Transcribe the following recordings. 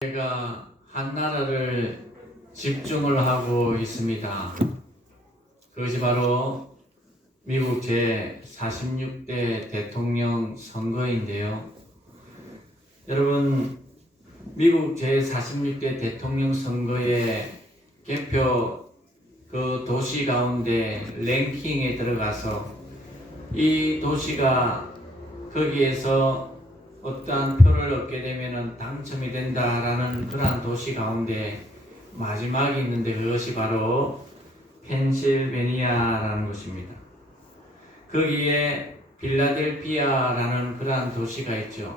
제가 한 나라를 집중을 하고 있습니다. 그것이 바로 미국 제46대 대통령 선거인데요. 여러분, 미국 제46대 대통령 선거의 개표 그 도시 가운데 랭킹에 들어가서 이 도시가 거기에서 어떠한 표를 얻게 되면 당첨이 된다라는 그러한 도시 가운데 마지막에 있는데 그것이 바로 펜실베니아라는 곳입니다. 거기에 필라델피아라는 그러한 도시가 있죠.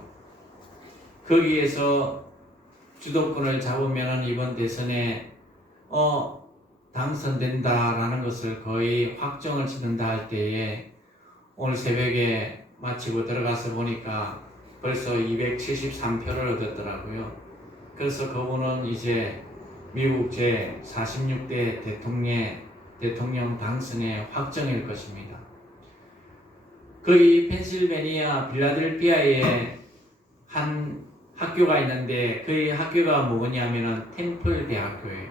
거기에서 주도권을 잡으면 이번 대선에 당선된다라는 것을 거의 확정을 짓는다 할 때에 오늘 새벽에 마치고 들어가서 보니까 벌써 273표를 얻었더라고요. 그래서 그분은 이제 미국 제46대 대통령 당선의 확정일 것입니다. 거기 펜실베니아 필라델피아에 한 학교가 있는데 그 학교가 뭐냐면은 템플 대학교예요.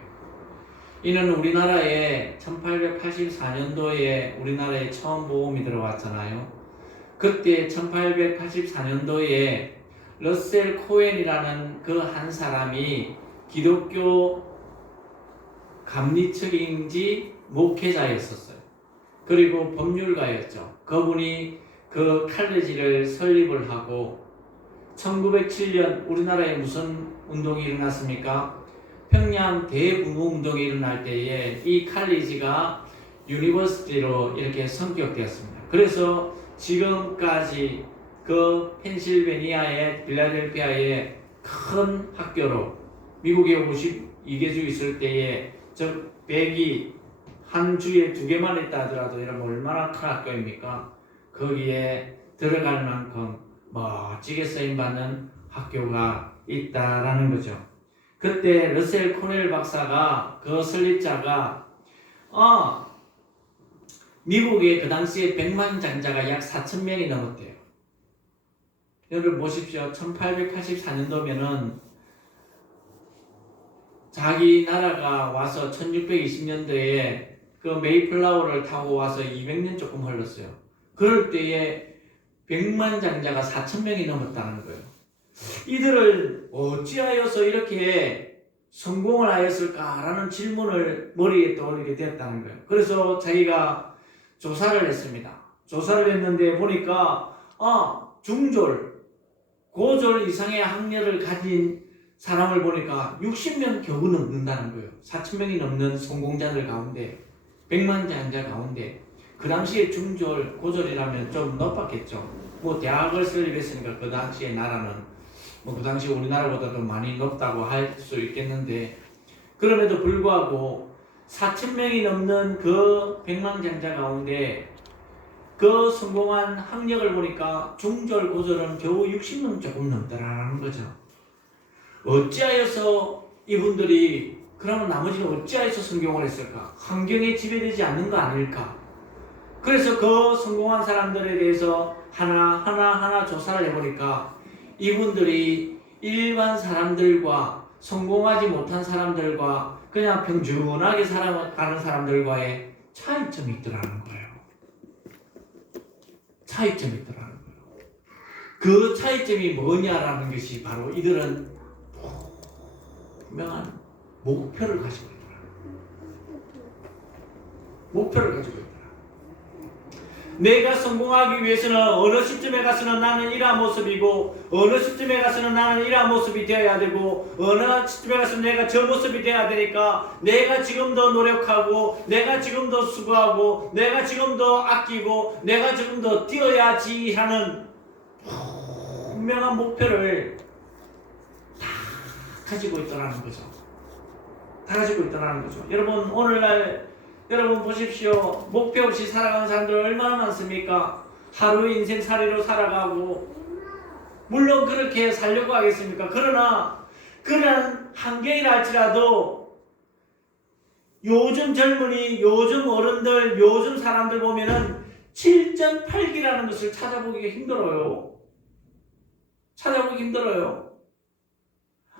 이는 우리나라에 1884년도에 우리나라에 처음 보험이 들어왔잖아요. 그때 1884년도에 러셀 코엔이라는 그 한 사람이 기독교 감리책인지 목회자였었어요. 그리고 법률가였죠. 그분이 그 칼레지를 설립을 하고 1907년 우리나라에 무슨 운동이 일어났습니까? 평양 대붕흥운동이 일어날 때에 이 칼리지가 유니버시티로 이렇게 성격되었습니다. 그래서 지금까지 그 펜실베니아의 필라델피아의 큰 학교로 미국에 52개 주 있을 때에 즉 100이 한 주에 2개만 있다 하더라도 이러면 얼마나 큰 학교입니까? 거기에 들어갈 만큼 멋지게 쓰임받는 학교가 있다라는 거죠. 그때 러셀 코넬 박사가 그 설립자가 미국에 그 당시에 백만장자가 약 4,000명이 넘었대요. 여러분 보십시오. 1884년도면은 자기 나라가 와서 1620년도에 그 메이플라워를 타고 와서 200년 조금 흘렀어요. 그럴 때에 백만장자가 4,000명이 넘었다는 거예요. 이들을 어찌하여서 이렇게 성공을 하였을까라는 질문을 머리에 떠올리게 되었다는 거예요. 그래서 자기가 조사를 했습니다. 조사를 했는데 보니까 중졸, 고졸 이상의 학력을 가진 사람을 보니까 60명 겨우 넘는다는 거예요. 4,000명이 넘는 성공자들 가운데 100만 장자 가운데 그 당시에 중졸, 고졸이라면 좀 높았겠죠. 뭐 대학을 설립했으니까 그 당시에 나라는 그 당시 우리나라보다도 많이 높다고 할 수 있겠는데 그럼에도 불구하고 4,000명이 넘는 그 백만장자 가운데 그 성공한 학력을 보니까 중졸, 고졸은 겨우 60명 조금 넘더라는 거죠. 어찌하여서 이분들이 그러면 나머지는 어찌하여서 성공을 했을까? 환경에 지배되지 않는 거 아닐까? 그래서 그 성공한 사람들에 대해서 하나하나 조사를 해보니까 이분들이 일반 사람들과 성공하지 못한 사람들과 그냥 평준하게 살아가는 사람들과의 차이점이 있더라는 거예요. 차이점이 있더라는 거예요. 그 차이점이 뭐냐라는 것이 바로 이들은 분명한 목표를 가지고 있더라는 거예요. 목표를 가지고 있더라. 내가 성공하기 위해서는 어느 시점에 가서는 나는 이러한 모습이고 어느 시점에 가서는 나는 이러한 모습이 되어야 되고 어느 시점에 가서는 내가 저 모습이 되어야 되니까 내가 지금 더 노력하고 내가 지금 더 수고하고 내가 지금 더 아끼고 내가 지금 더 뛰어야지 하는 분명한 목표를 다 가지고 있더라는 거죠. 다 가지고 있더라는 거죠. 여러분 오늘날 여러분 보십시오. 목표 없이 살아가는 사람들 얼마나 많습니까? 하루 인생살이로 살아가고 물론 그렇게 살려고 하겠습니까? 그러나 그런 한계이라 할지라도 요즘 젊은이, 요즘 어른들, 요즘 사람들 보면은 7.8기라는 것을 찾아보기가 힘들어요. 찾아보기 힘들어요.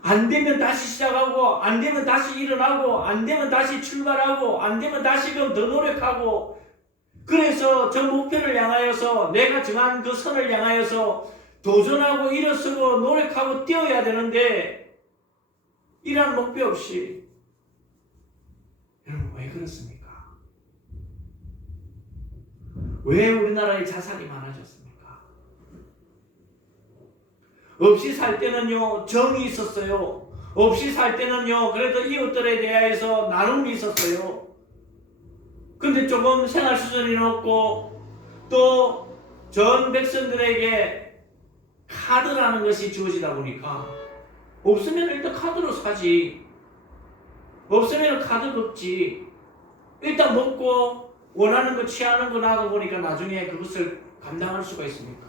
안 되면 다시 시작하고, 안 되면 다시 일어나고, 안 되면 다시 출발하고, 안 되면 다시금 더 노력하고, 그래서 저 목표를 향하여서 내가 정한 그 선을 향하여서 도전하고 일어서고 노력하고 뛰어야 되는데, 이러한 목표 없이 여러분 왜 그렇습니까? 왜 우리나라의 자살이 많아졌습니까? 없이 살 때는요 정이 있었어요. 없이 살 때는요 그래도 이웃들에 대해서 나눔이 있었어요. 근데 조금 생활 수준이 높고 또 전 백성들에게 카드라는 것이 주어지다 보니까 없으면 일단 카드로 사지, 없으면 카드 긁지, 일단 먹고 원하는 거 취하는 거 나도 보니까 나중에 그것을 감당할 수가 있습니까?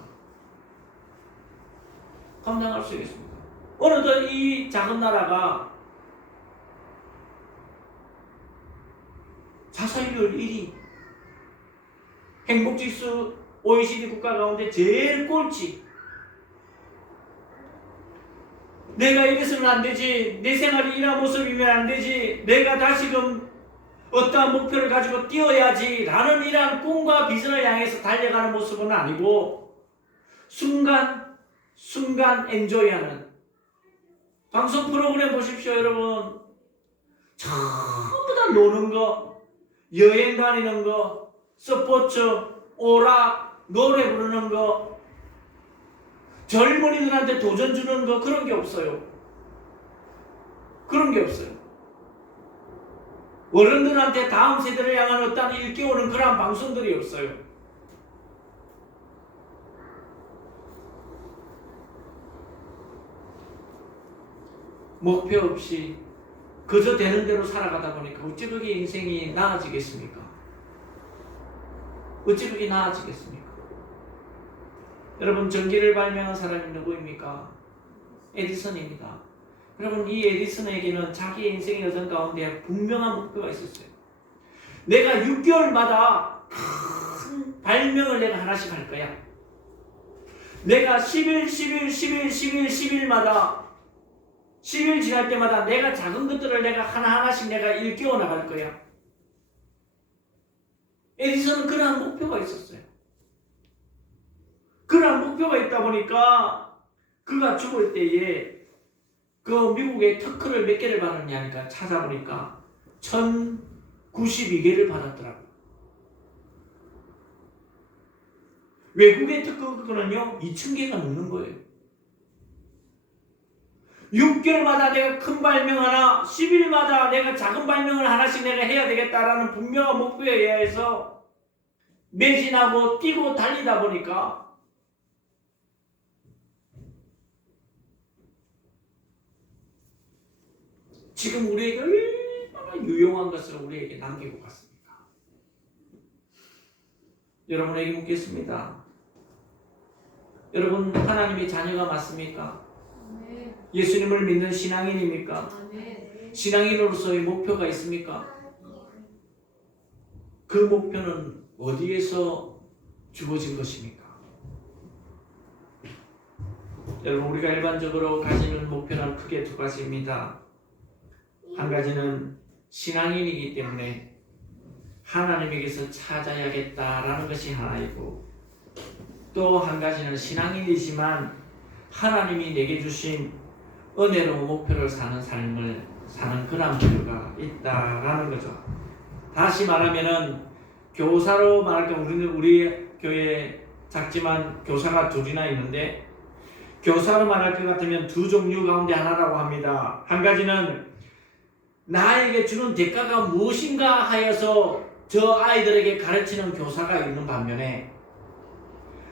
감당할 수 있습니다. 어느덧 이 작은 나라가 자살률 1위, 행복지수 OECD 국가 가운데 제일 꼴찌. 내가 이래서는 안 되지, 내 생활이 이런 모습이면 안 되지, 내가 다시금 어떠한 목표를 가지고 뛰어야지 라는 이러한 꿈과 비전을 향해서 달려가는 모습은 아니고 순간 엔조이하는 방송 프로그램 보십시오. 여러분 전부 다 노는 거, 여행 다니는 거, 스포츠, 오락, 노래 부르는 거, 젊은이들한테 도전 주는 거, 그런 게 없어요. 그런 게 없어요. 어른들한테 다음 세대를 향한 어떤 일깨우는 그러한 방송들이 없어요. 목표 없이 그저 되는 대로 살아가다 보니까 어찌 그게 인생이 나아지겠습니까? 어찌 그게 나아지겠습니까? 여러분 전기를 발명한 사람이 누구입니까? 에디슨입니다. 여러분 이 에디슨에게는 자기 인생의 여정 가운데 분명한 목표가 있었어요. 내가 6개월마다 큰 발명을 내가 하나씩 할 거야. 내가 10일 지날 때마다 내가 작은 것들을 내가 하나하나씩 내가 일깨워 나갈 거야. 에디슨은 그러한 목표가 있었어요. 그러한 목표가 있다 보니까 그가 죽을 때에 그 미국의 특허를 몇 개를 받았냐니까 찾아보니까 1092개를 받았더라고요. 외국의 특허는요 2000개가 넘는 거예요. 6개월마다 내가 큰 발명 하나, 10일마다 내가 작은 발명을 하나씩 내가 해야 되겠다라는 분명한 목표에 의해서 매진하고 뛰고 달리다 보니까 지금 우리에게 얼마나 유용한 것을 우리에게 남기고 갔습니까? 여러분에게 묻겠습니다. 여러분 하나님의 자녀가 맞습니까? 네. 예수님을 믿는 신앙인입니까? 네. 신앙인으로서의 목표가 있습니까? 그 목표는 어디에서 주어진 것입니까? 여러분 우리가 일반적으로 가지는 목표는 크게 두 가지입니다. 한 가지는 신앙인이기 때문에 하나님에게서 찾아야겠다라는 것이 하나이고, 또 한 가지는 신앙인이지만 하나님이 내게 주신 은혜로 목표를 사는 삶을 사는 그런 필요가 있다라는 거죠. 다시 말하면은 교사로 말할 때 우리 교회에 작지만 교사가 둘이나 있는데, 교사로 말할 것 같으면 두 종류 가운데 하나라고 합니다. 한 가지는 나에게 주는 대가가 무엇인가 하여서 저 아이들에게 가르치는 교사가 있는 반면에,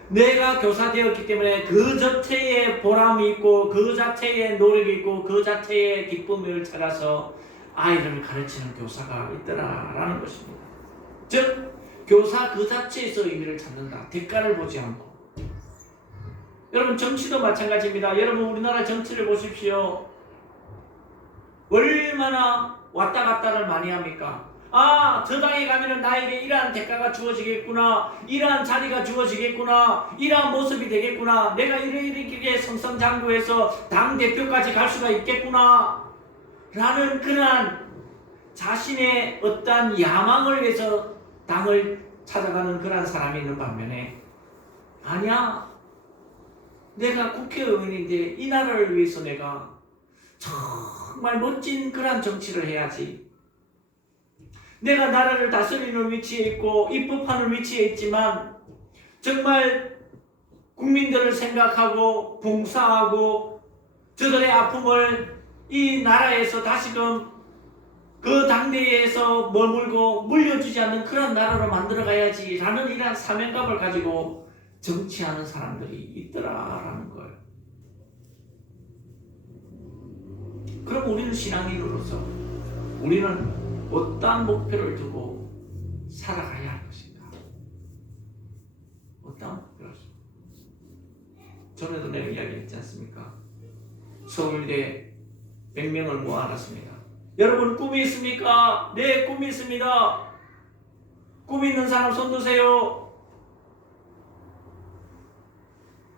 내가 교사 되었기 때문에 그 자체의 보람이 있고 그 자체의 노력이 있고 그 자체의 기쁨을 찾아서 아이들을 가르치는 교사가 있더라라는 것입니다. 즉 교사 그 자체에서 의미를 찾는다. 대가를 보지 않고. 여러분 정치도 마찬가지입니다. 여러분 우리나라 정치를 보십시오. 얼마나 왔다 갔다를 많이 합니까? 저 당에 가면은 나에게 이러한 대가가 주어지겠구나, 이러한 자리가 주어지겠구나, 이러한 모습이 되겠구나, 내가 이렇게 성성장구해서 당 대표까지 갈 수가 있겠구나 라는 그러한 자신의 어떠한 야망을 위해서 당을 찾아가는 그러한 사람이 있는 반면에, 아니야, 내가 국회의원인데 이 나라를 위해서 내가 정말 멋진 그러한 정치를 해야지, 내가 나라를 다스리는 위치에 있고 입법하는 위치에 있지만 정말 국민들을 생각하고 봉사하고 저들의 아픔을 이 나라에서 다시금 그 당대에서 머물고 물려주지 않는 그런 나라로 만들어 가야지 라는 이러한 사명감을 가지고 정치하는 사람들이 있더라라는 거예요. 그럼 우리는 신앙인으로서 우리는 어떠한 목표를 두고 살아가야 할 것인가? 어떠한 목표를? 전에도 내가 이야기했지 않습니까? 서울대 100명을 모아놨습니다. 여러분 꿈이 있습니까? 네, 꿈이 있습니다. 꿈 있는 사람 손 드세요.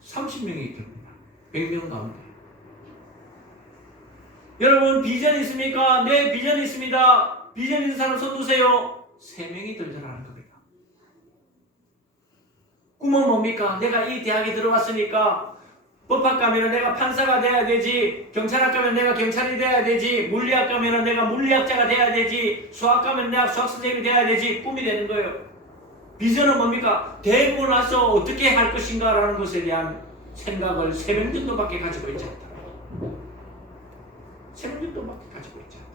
30명이 있습니다. 100명 가운데. 여러분 비전 있습니까? 네, 비전 있습니다. 비전 있는 사람 손 드세요. 3명이 들더라는 겁니다. 꿈은 뭡니까? 내가 이 대학에 들어왔으니까 법학 가면은 내가 판사가 돼야 되지, 경찰학 가면 내가 경찰이 돼야 되지, 물리학 가면은 내가 물리학자가 돼야 되지, 수학 가면 내가 수학 선생님이 돼야 되지, 꿈이 되는 거예요. 비전은 뭡니까? 되고 나서 어떻게 할 것인가 라는 것에 대한 생각을 3명 정도밖에 가지고 있지 않다. 3명 정도밖에 가지고 있지 않다.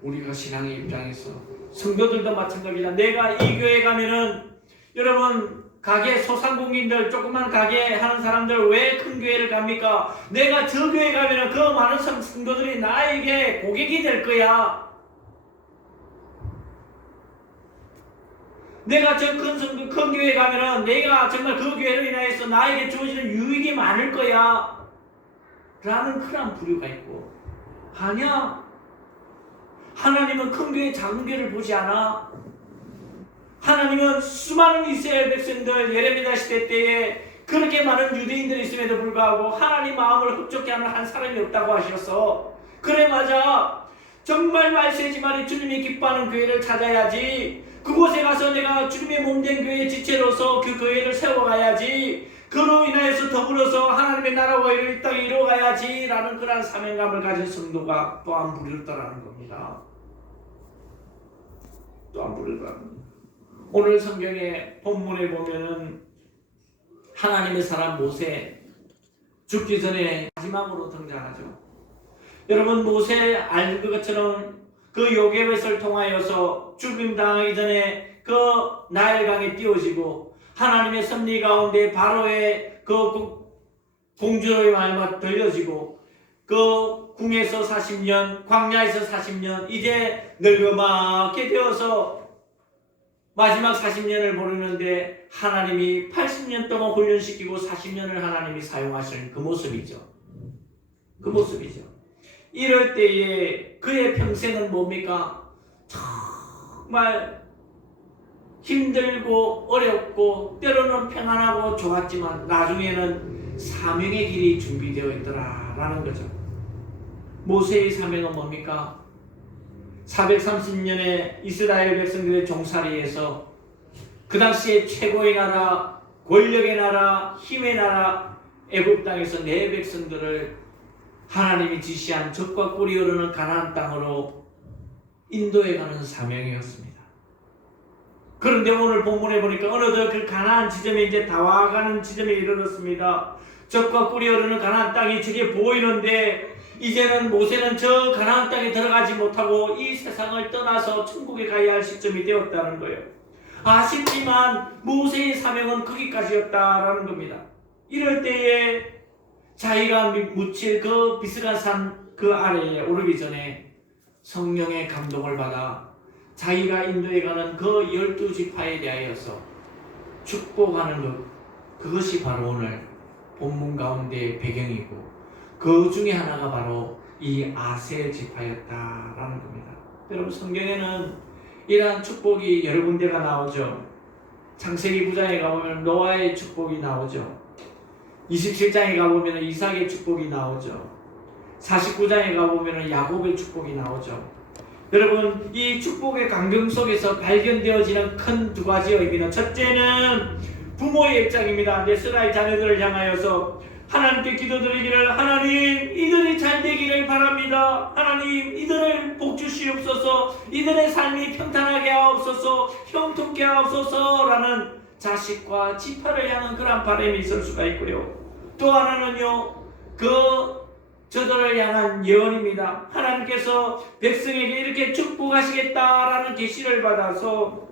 우리가 신앙의 입장에서 성도들도 마찬가지다. 내가 이 교회 가면은 여러분 가게 소상공인들 조그만 가게 하는 사람들 왜 큰 교회를 갑니까? 내가 저 교회 가면은 그 많은 성도들이 나에게 고객이 될 거야. 내가 저 큰 교회 가면은 내가 정말 그 교회로 인하여서 나에게 주어지는 유익이 많을 거야 라는 그런 부류가 있고, 아니야, 하나님은 큰 교회 작은 교회를 보지 않아. 하나님은 수많은 이스라엘 백성들 예레미야 시대 때에 그렇게 많은 유대인들이 있음에도 불구하고 하나님 마음을 흡족해 하는 한 사람이 없다고 하셨어. 그래, 맞아. 정말 말세지만이 주님이 기뻐하는 교회를 찾아야지. 그곳에 가서 내가 주님의 몸된 교회의 지체로서 그 교회를 세워가야지. 그로 인하여서 더불어서 하나님의 나라와 이 땅에 이루어가야지 라는 그런 사명감을 가진 성도가 또한 부르더라는 겁니다. 또한 부르더라는 겁니다. 오늘 성경의 본문에 보면은 하나님의 사람 모세 죽기 전에 마지막으로 등장하죠. 여러분 모세 알 것처럼 그 요괴벳을 통하여서 죽임 당하기 전에 그 나일강에 띄워지고 하나님의 섭리 가운데 바로의 그 공주의 말만 들려지고 그 궁에서 40년 광야에서 40년 이제 늙어맣게 되어서 마지막 40년을 보내는데 하나님이 80년 동안 훈련시키고 40년을 하나님이 사용하시는 그 모습이죠. 그 모습이죠. 이럴 때에 그의 평생은 뭡니까? 정말 힘들고 어렵고 때로는 평안하고 좋았지만 나중에는 사명의 길이 준비되어 있더라라는 거죠. 모세의 사명은 뭡니까? 430년의 이스라엘 백성들의 종살이에서 그 당시에 최고의 나라, 권력의 나라, 힘의 나라 애굽 땅에서 내 백성들을 하나님이 지시한 젖과 꿀이 흐르는 가나안 땅으로 인도해가는 사명이었습니다. 그런데 오늘 본문에 보니까 어느덧 그 가나안 지점에 이제 다 와가는 지점에 이르렀습니다. 젖과 꿀이 흐르는 가나안 땅이 저게 보이는데 이제는 모세는 저 가나안 땅에 들어가지 못하고 이 세상을 떠나서 천국에 가야 할 시점이 되었다는 거예요. 아쉽지만 모세의 사명은 거기까지였다라는 겁니다. 이럴 때에 자기가 묻힐 그 비스간 산 그 아래에 오르기 전에 성령의 감동을 받아 자기가 인도해가는 그 12지파에 대하여서 축복하는 것, 그것이 바로 오늘 본문 가운데의 배경이고 그 중에 하나가 바로 이 아셀 지파였다라는 겁니다. 여러분, 성경에는 이러한 축복이 여러 군데가 나오죠. 창세기 9장에 가보면 노아의 축복이 나오죠. 27장에 가보면 이삭의 축복이 나오죠. 49장에 가보면 야곱의 축복이 나오죠. 여러분, 이 축복의 강경 속에서 발견되어지는 큰 두 가지 의미는, 첫째는 부모의 입장입니다. 넷스라의 자녀들을 향하여서 하나님께 기도드리기를, 하나님 이들이 잘 되기를 바랍니다. 하나님 이들을 복 주시옵소서, 이들의 삶이 평탄하게 하옵소서, 형통케 하옵소서라는 자식과 지파를 향한 그런 바람이 있을 수가 있고요. 또 하나는요, 저들을 향한 예언입니다. 하나님께서 백성에게 이렇게 축복하시겠다라는 계시를 받아서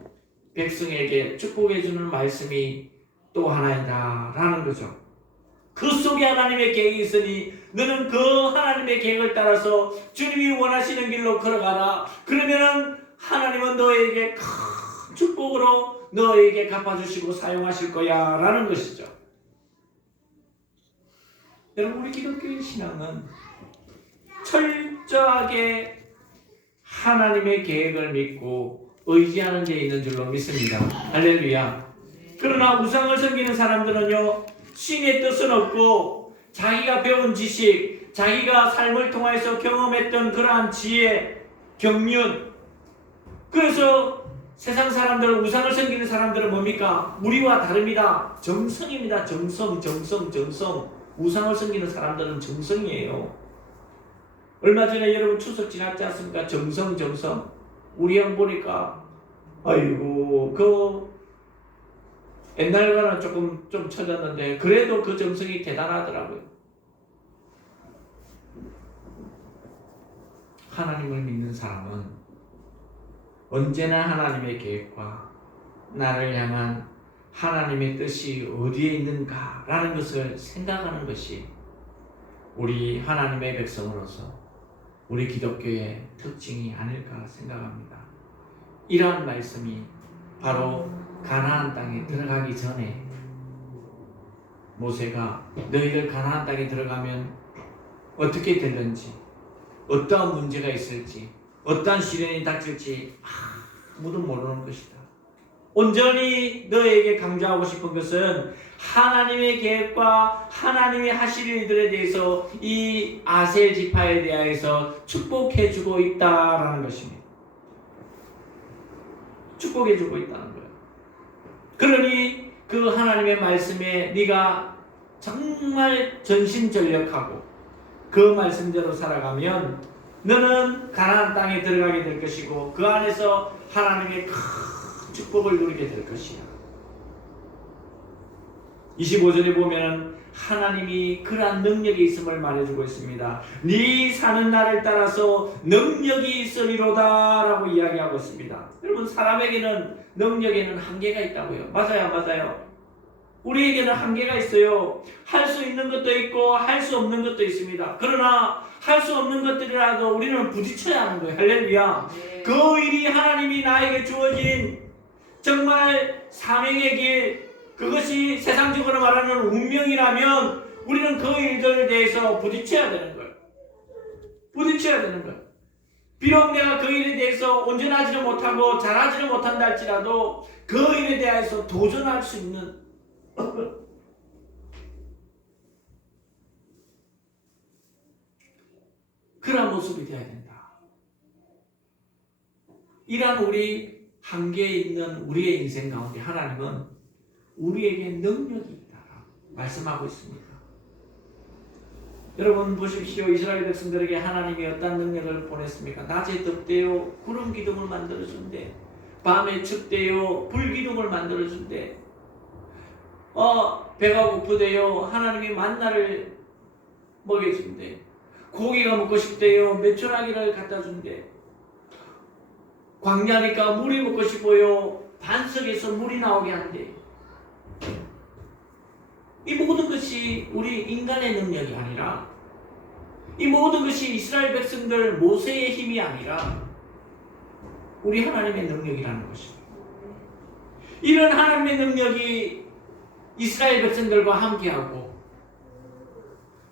백성에게 축복해 주는 말씀이 또 하나이다 라는 거죠. 그 속에 하나님의 계획이 있으니 너는 그 하나님의 계획을 따라서 주님이 원하시는 길로 걸어가라. 그러면은 하나님은 너에게 큰 축복으로 너에게 갚아주시고 사용하실 거야 라는 것이죠. 여러분, 우리 기독교의 신앙은 철저하게 하나님의 계획을 믿고 의지하는 데 있는 줄로 믿습니다. 할렐루야. 그러나 우상을 섬기는 사람들은요, 신의 뜻은 없고 자기가 배운 지식, 자기가 삶을 통해서 경험했던 그러한 지혜, 경륜, 그래서 세상 사람들, 우상을 섬기는 사람들은 뭡니까? 우리와 다릅니다. 정성입니다. 정성. 우상을 섬기는 사람들은 정성이에요. 얼마 전에 여러분 추석 지났지 않습니까? 정성. 우리 형 보니까 아이고 옛날과는 조금 좀 처졌는데 그래도 그 정성이 대단하더라고요. 하나님을 믿는 사람은 언제나 하나님의 계획과 나를 향한 하나님의 뜻이 어디에 있는가라는 것을 생각하는 것이 우리 하나님의 백성으로서 우리 기독교의 특징이 아닐까 생각합니다. 이러한 말씀이 바로 가나안 땅에 들어가기 전에 모세가 너희들 가나안 땅에 들어가면 어떻게 될는지, 어떠한 문제가 있을지, 어떠한 시련이 닥칠지 아무도 모르는 것이다. 온전히 너에게 강조하고 싶은 것은 하나님의 계획과 하나님이 하실 일들에 대해서 이 아셀 지파에 대해서 축복해주고 있다라는 것입니다. 축복해주고 있다는 거예요. 그러니 그 하나님의 말씀에 네가 정말 전심전력하고 그 말씀대로 살아가면 너는 가나안 땅에 들어가게 될 것이고 그 안에서 하나님의 큰 축복을 누리게 될 것이야. 25절에 보면 하나님이 그러한 능력이 있음을 말해주고 있습니다. 네 사는 날을 따라서 능력이 있으리로다 라고 이야기하고 있습니다. 여러분, 사람에게는 능력에는 한계가 있다고요. 맞아요. 우리에게는 한계가 있어요. 할 수 있는 것도 있고 할 수 없는 것도 있습니다. 그러나 할 수 없는 것들이라도 우리는 부딪혀야 하는 거예요. 할렐루야. 네. 그 일이 하나님이 나에게 주어진 정말 사명의 길, 그것이 세상적으로 말하는 운명이라면 우리는 그 일들에 대해서 부딪혀야 되는 거예요. 비록 내가 그 일에 대해서 온전하지는 못하고 잘하지는 못한다 할지라도 그 일에 대해서 도전할 수 있는 그런 모습이 되어야 된다. 이러한 우리 한계에 있는 우리의 인생 가운데 하나님은 우리에게 능력이 있다 말씀하고 있습니다. 여러분 보십시오. 이스라엘 백성들에게 하나님이 어떤 능력을 보냈습니까? 낮에 덥대요 구름 기둥을 만들어준대. 밤에 춥대요 불기둥을 만들어준대. 배가 고프대요 하나님이 만나를 먹여준대. 고기가 먹고 싶대요 메추라기를 갖다 준대. 광야니까 물이 먹고 싶어요 반석에서 물이 나오게 한대. 이 모든 것이 우리 인간의 능력이 아니라, 이 모든 것이 이스라엘 백성들 모세의 힘이 아니라 우리 하나님의 능력이라는 것입니다. 이런 하나님의 능력이 이스라엘 백성들과 함께하고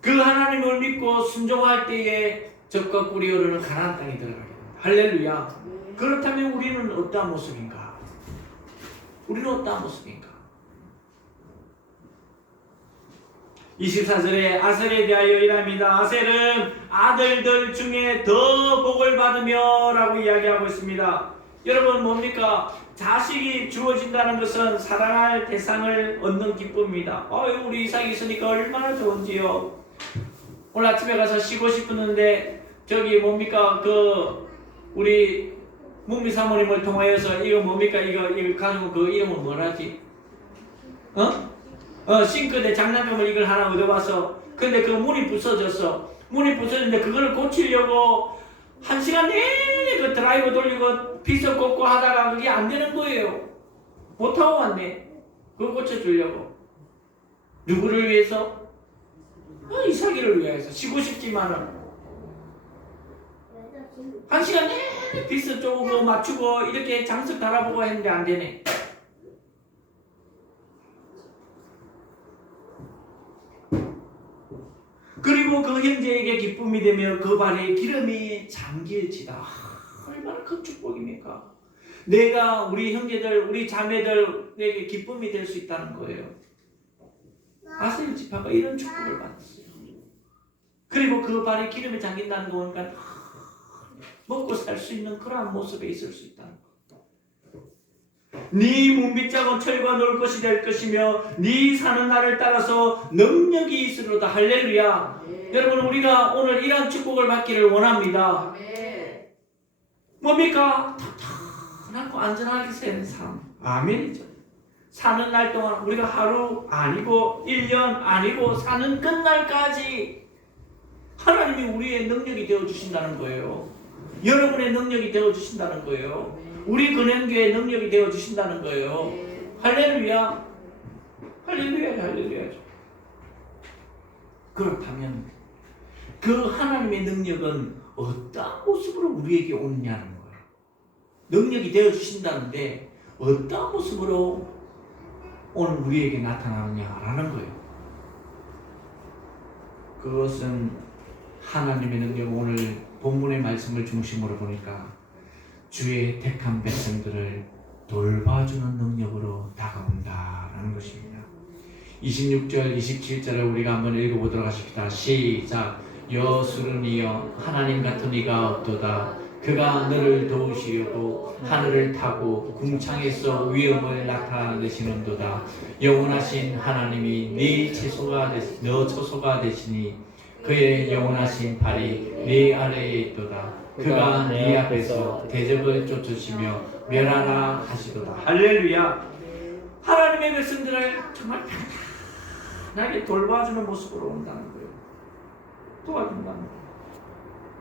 그 하나님을 믿고 순종할 때에 적과 꿀이 흐르는 가나안 땅에 들어가게 됩니다. 할렐루야. 그렇다면 우리는 어떠한 모습인가? 우리는 어떠한 모습인가? 24절에 아셀에 대하여 이랍니다. 아셀은 아들들 중에 더 복을 받으며 라고 이야기하고 있습니다. 여러분 뭡니까? 자식이 주어진다는 것은 사랑할 대상을 얻는 기쁨입니다. 우리 이삭이 있으니까 얼마나 좋은지요. 오늘 아침에 가서 쉬고 싶었는데 저기 뭡니까? 우리 문미 사모님을 통하여서 이거 뭡니까? 이거 가지고 그 이름은 뭐라지? 싱크대 장난감을 이걸 하나 얻어와서 근데 그 문이 부서졌어. 문이 부서졌는데 그걸 고치려고 1시간 내내 그 드라이버 돌리고 비석 꽂고 하다가 그게 안 되는 거예요. 못하고 왔네. 그걸 고쳐주려고. 누구를 위해서? 이삭이를 위해서. 쉬고 싶지만은 1시간 내내 비석 쪼고 맞추고 이렇게 장석 달아보고 했는데 안 되네. 그리고 그 형제에게 기쁨이 되며 그 발에 기름이 잠길지다. 얼마나 큰 축복입니까? 내가 우리 형제들, 우리 자매들에게 기쁨이 될 수 있다는 거예요. 아셀 지파가 이런 축복을 받았어요. 그리고 그 발에 기름이 잠긴다는 거 보니까 먹고 살 수 있는 그러한 모습에 있을 수 있다는 거. 네 문빗장은 철과 놀 것이 될 것이며 네 사는 날을 따라서 능력이 있으로다. 할렐루야. 여러분 우리가 오늘 이런 축복을 받기를 원합니다. 뭡니까? 탁탁하고 안전하게 사는 삶. 아멘이죠. 사는 날 동안 우리가 하루 아니고 1년 아니고 사는 끝날까지 하나님이 우리의 능력이 되어주신다는 거예요. 여러분의 능력이 되어주신다는 거예요. 우리 근행교의 능력이 되어주신다는 거예요. 할렐루야. 할렐루야. 할렐루야. 그렇다면 그 하나님의 능력은 어떤 모습으로 우리에게 오느냐는 거예요. 능력이 되어주신다는데 어떤 모습으로 오늘 우리에게 나타나느냐라는 거예요. 그것은 하나님의 능력, 오늘 본문의 말씀을 중심으로 보니까 주의 택한 백성들을 돌봐주는 능력으로 다가온다라는 것입니다. 26절, 27절을 우리가 한번 읽어보도록 하십시다. 시작. 여수는 이여 하나님 같은 이가 없도다. 그가 너를 도우시려고 하늘을 타고 궁창에서 위엄을 나타내시는도다. 영원하신 하나님이 너 처소가 되시니 그의 영원하신 발이 네 아래에 있도다. 그가 네 앞에서 대적을 쫓으시며 멸하라 하시도다. 할렐루야. 하나님의 백성들을 정말 편안하게 돌봐주는 모습으로 온다는 거예요. 도와준다는 거예요.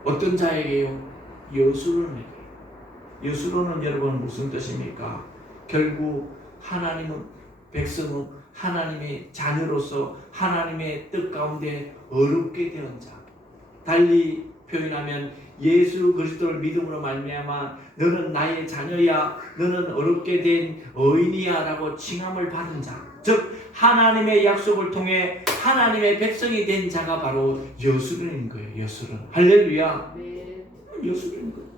어떤 자에게요? 여수론에게. 여수론은 여러분 무슨 뜻입니까? 결국 하나님은 백성은 하나님의 자녀로서 하나님의 뜻 가운데 어렵게 된 자. 달리 표현하면 예수 그리스도를 믿음으로 말미암아 너는 나의 자녀야, 너는 어렵게 된 어인이야 라고 칭함을 받은 자. 즉 하나님의 약속을 통해 하나님의 백성이 된 자가 바로 여수론인 거예요. 여수론. 할렐루야. 여수론인 거예요.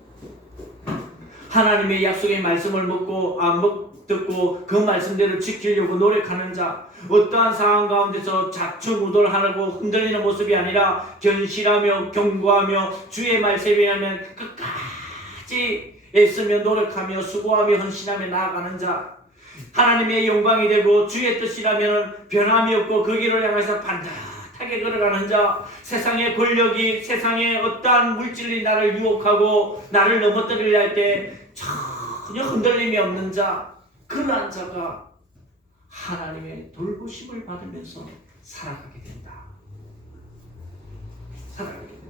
하나님의 약속의 말씀을 듣고 그 말씀대로 지키려고 노력하는 자. 어떠한 상황 가운데서 좌충우돌하고 흔들리는 모습이 아니라 견실하며 경고하며 주의 말씀에 의하면 끝까지 애쓰며 노력하며 수고하며 헌신하며 나아가는 자. 하나님의 영광이 되고 주의 뜻이라면 변함이 없고 그 길을 향해서 반듯하게 걸어가는 자. 세상의 권력이, 세상의 어떠한 물질이 나를 유혹하고 나를 넘어뜨리려 할 때 전혀 흔들림이 없는 자. 그러한 자가 하나님의 돌보심을 받으면서 살아가게 된다. 살아가게 된다.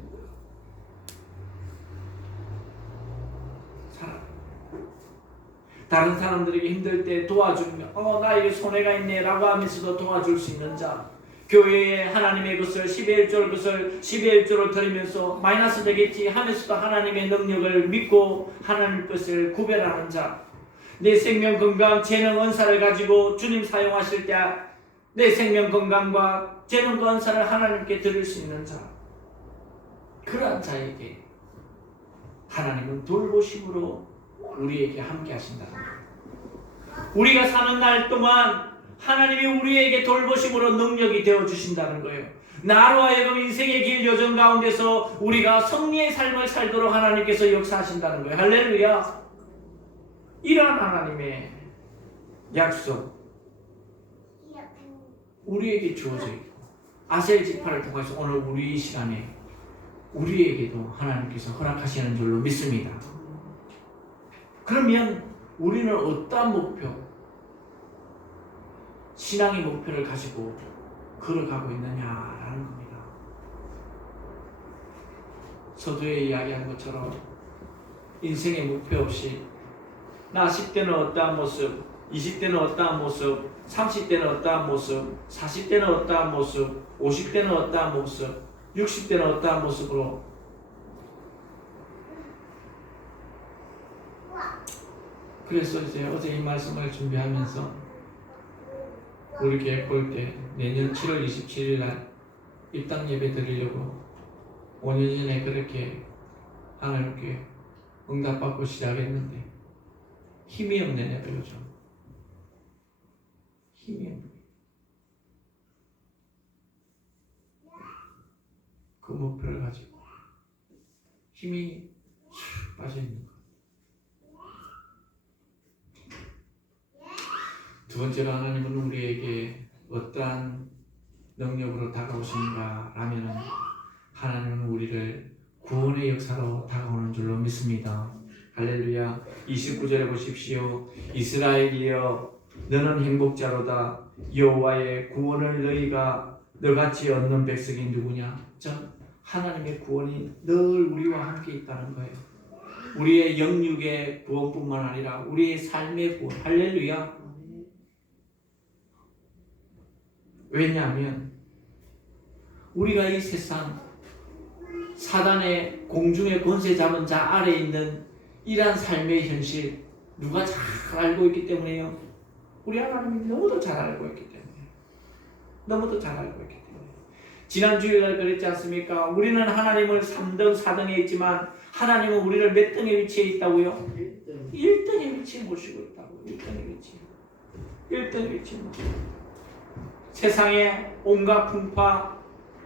다른 사람들에게 힘들 때 도와주면 나에게 손해가 있네 라고 하면서도 도와줄 수 있는 자. 교회에 하나님의 것을 11조 것을 11조를 드리면서 마이너스 되겠지 하면서도 하나님의 능력을 믿고 하나님의 것을 구별하는 자. 내 생명, 건강, 재능, 은사를 가지고 주님 사용하실 때 내 생명 건강과 재능 건사를 하나님께 드릴 수 있는 자, 그러한 자에게 하나님은 돌보심으로 우리에게 함께 하신다는 거예요. 우리가 사는 날 동안 하나님이 우리에게 돌보심으로 능력이 되어주신다는 거예요. 나로 하여금 인생의 길 여정 가운데서 우리가 승리의 삶을 살도록 하나님께서 역사하신다는 거예요. 할렐루야. 이러한 하나님의 약속 우리에게 주어져 있고, 아셀 지파를 통해서 오늘 우리 이 시간에 우리에게도 하나님께서 허락하시는 줄로 믿습니다. 그러면 우리는 어떠한 목표, 신앙의 목표를 가지고 걸어가고 있느냐라는 겁니다. 서두에 이야기한 것처럼 인생의 목표 없이 나 10대는 어떠한 모습, 20대는 어떠한 모습, 30대는 어떠한 모습, 40대는 어떠한 모습, 50대는 어떠한 모습, 60대는 어떠한 모습으로 그래서 이제 어제 이 말씀을 준비하면서 우리 교회 볼 때 내년 7월 27일 날 입당 예배 드리려고 5년 전에 그렇게 하나님께 응답받고 시작했는데 힘이 없네 내가 요즘. 힘이 없네. 그 목표를 가지고 힘이 빠져있는 것. 두 번째로 하나님은 우리에게 어떠한 능력으로 다가오시는가 라면은 하나님은 우리를 구원의 역사로 다가오는 줄로 믿습니다. 할렐루야. 29절에 보십시오. 이스라엘이여 너는 행복자로다. 여호와의 구원을 너희가 너같이 얻는 백성이 누구냐? 하나님의 구원이 늘 우리와 함께 있다는 거예요. 우리의 영육의 구원뿐만 아니라 우리의 삶의 구원. 할렐루야. 왜냐하면 우리가 이 세상 사단의 공중의 권세 잡은 자 아래에 있는 이러한 삶의 현실 누가 잘 알고 있기 때문에요. 우리 하나님이 너무도 잘 알고 있기 때문에. 너무도 잘 알고 있기 때문에. 지난 주일날 그랬지 않습니까? 우리는 하나님을 3등, 4등에 있지만 하나님은 우리를 몇 등의 위치에 있다고요? 1등의 위치에 모시고 있다고요. 1등의 위치에. 1등의 위치에 모시고 있다고요. 세상의 온갖 풍파,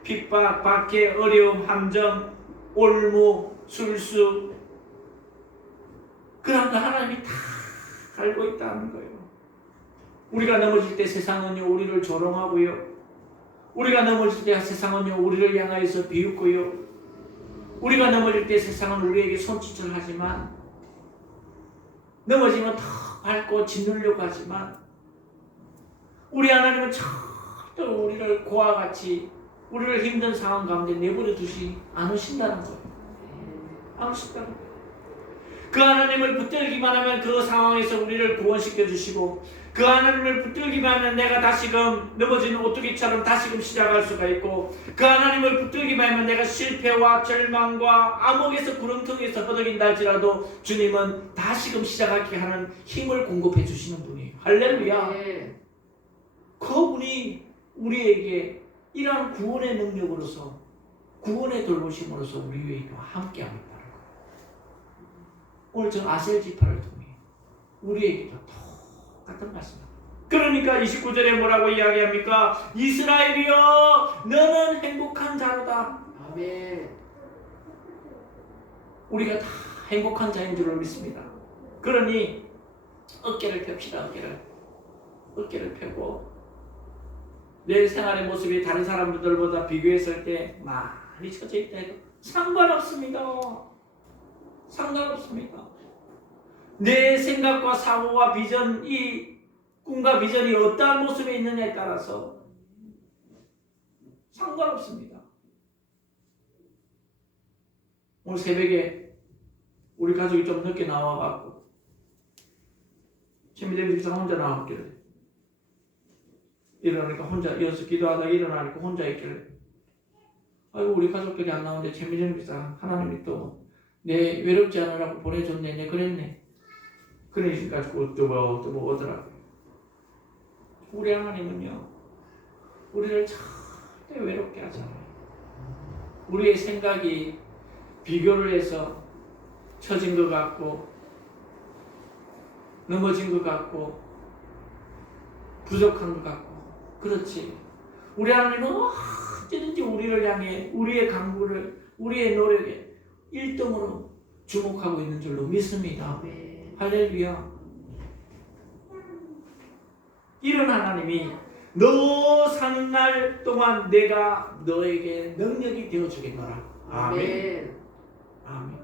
핍박, 박해, 어려움, 함정, 올무, 술수 그런 거 하나님이 다 알고 있다는 거예요. 우리가 넘어질 때 세상은요 우리를 조롱하고요. 우리가 넘어질 때 세상은요 우리를 향하여서 비웃고요. 우리가 넘어질 때 세상은 우리에게 손짓을하지만 넘어지면 더 밟고 짓누려고 하지만 우리 하나님은 절대로 우리를 고와 같이 우리를 힘든 상황 가운데 내버려 두지 않으신다는 거예요. 않으신다는 거예요. 그 하나님을 붙들기만 하면 그 상황에서 우리를 구원시켜 주시고 그 하나님을 붙들기만 하면 내가 다시금 넘어진 오뚜기처럼 다시금 시작할 수가 있고 그 하나님을 붙들기만 하면 내가 실패와 절망과 암흑에서 구름통에서 허덕인다 할지라도 주님은 다시금 시작하게 하는 힘을 공급해 주시는 분이에요. 할렐루야. 네. 그분이 우리에게 이러한 구원의 능력으로서 구원의 돌보심으로서 우리에게 함께하고 있다는 거예요. 오늘 저 아셀 지파를 통해 우리에게도 똑같은 말씀입니다. 그러니까 29절에 뭐라고 이야기합니까? 이스라엘이여 너는 행복한 자로다. 아멘. 우리가 다 행복한 자인 줄을 믿습니다. 그러니 어깨를 펴시다. 어깨를 펴고 내 생활의 모습이 다른 사람들보다 비교했을 때 많이 처져 있다 해도 상관없습니다. 상관없습니다. 내 생각과 사고와 비전, 이 꿈과 비전이 어떠한 모습에 있느냐에 따라서 상관없습니다. 오늘 새벽에 우리 가족이 좀 늦게 나와갖고 최미대 집사 혼자 나왔길래 일어나니까 혼자 이어서 기도하다가 일어나니까 혼자 있길래 아이고 우리 가족들이 안 나오는데 최미대 집사 하나님이 또 내 외롭지 않으라고 보내줬네. 내 그랬네. 그러니까 또 뭐 오더라고요. 우리 하나님은요 우리를 절대 외롭게 하지 않아요. 우리의 생각이 비교를 해서 처진 것 같고 넘어진 것 같고 부족한 것 같고 그렇지. 우리 하나님은 언제든지 우리를 향해 우리의 강구를 우리의 노력에 1등으로 주목하고 있는 줄로 믿습니다. 네. 할렐루야. 이런 하나님이 너 사는 날 동안 내가 너에게 능력이 되어주겠노라. 아멘. 네. 아멘.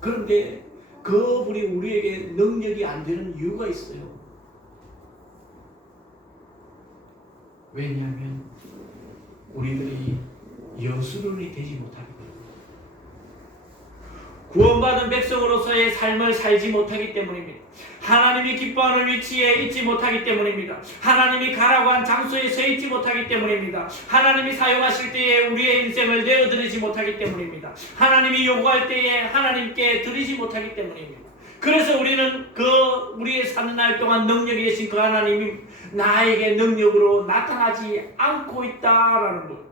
그런데 그분이 우리에게 능력이 안 되는 이유가 있어요. 왜냐하면 우리들이 여수론이 되지 못하기 때문에, 구원받은 백성으로서의 삶을 살지 못하기 때문입니다. 하나님이 기뻐하는 위치에 있지 못하기 때문입니다. 하나님이 가라고 한 장소에 서 있지 못하기 때문입니다. 하나님이 사용하실 때에 우리의 인생을 내어드리지 못하기 때문입니다. 하나님이 요구할 때에 하나님께 드리지 못하기 때문입니다. 그래서 우리는 우리의 사는 날 동안 능력이 되신 그 하나님이 나에게 능력으로 나타나지 않고 있다라는 것.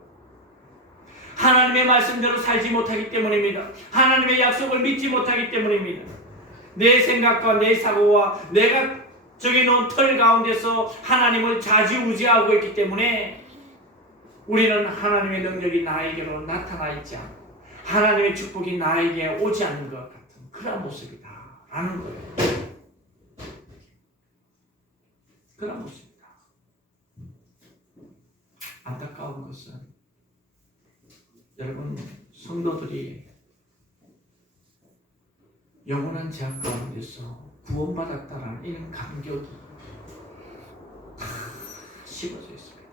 하나님의 말씀대로 살지 못하기 때문입니다. 하나님의 약속을 믿지 못하기 때문입니다. 내 생각과 내 사고와 내가 정해놓은 틀 가운데서 하나님을 좌지우지하고 있기 때문에 우리는 하나님의 능력이 나에게로 나타나 있지 않고 하나님의 축복이 나에게 오지 않는 것 같은 그런 모습이다라는 거예요. 그런 모습이다. 안타까운 것은 여러분 성도들이 영원한 제약 가운데서 구원받았다라는 이런 감격이 다 씹어져 있습니다.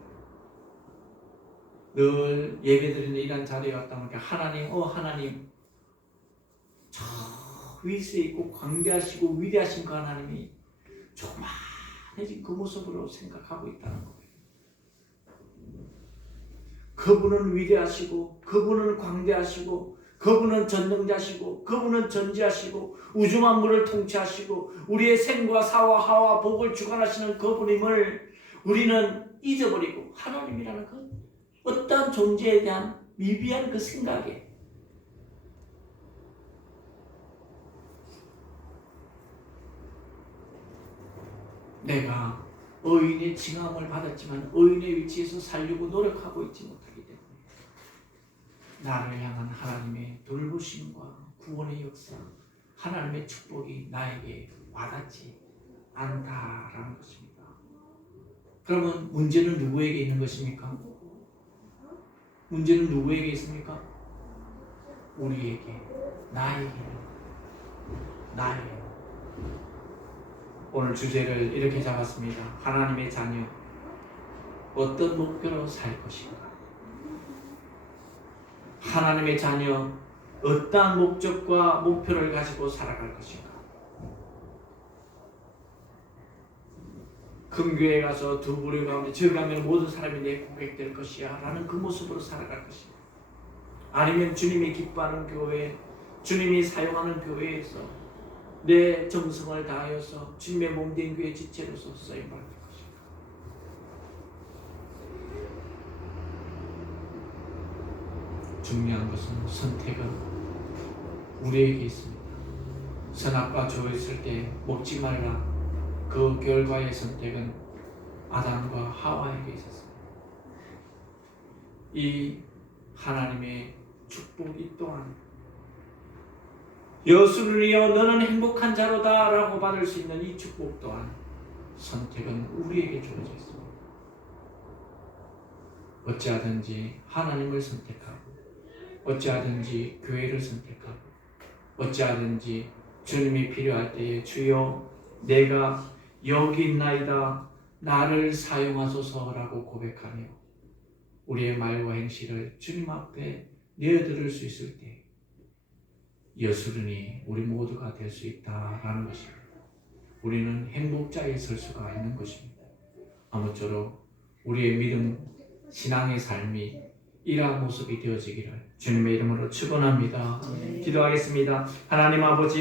늘 예배드리는 이런 자리에 왔다 보니까 하나님 저 위세 있고 광대하시고 위대하신 그 하나님이 조그만해진 그 모습으로 생각하고 있다는 거예요. 그분은 위대하시고 그분은 광대하시고 그분은 전능자시고 그분은 전지하시고 우주 만물을 통치하시고 우리의 생과 사와 하와 복을 주관하시는 그분임을 우리는 잊어버리고 하나님이라는 그 어떠한 존재에 대한 미비한 그 생각에 내가 의인의 징함을 받았지만 의인의 위치에서 살려고 노력하고 있지 못하기 때문에 나를 향한 하나님의 돌보심과 구원의 역사, 하나님의 축복이 나에게 와닿지 않다라는 것입니다. 그러면 문제는 누구에게 있는 것입니까? 문제는 누구에게 있습니까? 우리에게, 나에게. 오늘 주제를 이렇게 잡았습니다. 하나님의 자녀, 어떤 목표로 살 것인가? 하나님의 자녀, 어떠한 목적과 목표를 가지고 살아갈 것인가? 큰 교회에 가서 두 부류 가운데 저기 가면 모든 사람이 내 고객 될 것이야 라는 그 모습으로 살아갈 것인가? 아니면 주님이 기뻐하는 교회, 주님이 사용하는 교회에서 내 정성을 다하여서 주님의 몸된 교회 지체로서 쓰임받을 것인가? 중요한 것은 선택은 우리에게 있습니다. 선악과 좋아했을 때 먹지 말라. 그 결과의 선택은 아담과 하와에게 있었습니다. 이 하나님의 축복이 또한 여수를 이어 너는 행복한 자로다 라고 받을 수 있는 이 축복 또한 선택은 우리에게 주어져 있습니다. 어찌하든지 하나님을 선택하고 어찌하든지 교회를 선택하고 어찌하든지 주님이 필요할 때에 주여 내가 여기 있나이다 나를 사용하소서라고 고백하며 우리의 말과 행실을 주님 앞에 내어드릴 수 있을 때 여수른이 우리 모두가 될 수 있다라는 것입니다. 우리는 행복자에 설 수가 있는 것입니다. 아무쪼록 우리의 믿음, 신앙의 삶이 이러한 모습이 되어지기를 주님의 이름으로 축원합니다. 기도하겠습니다. 하나님 아버지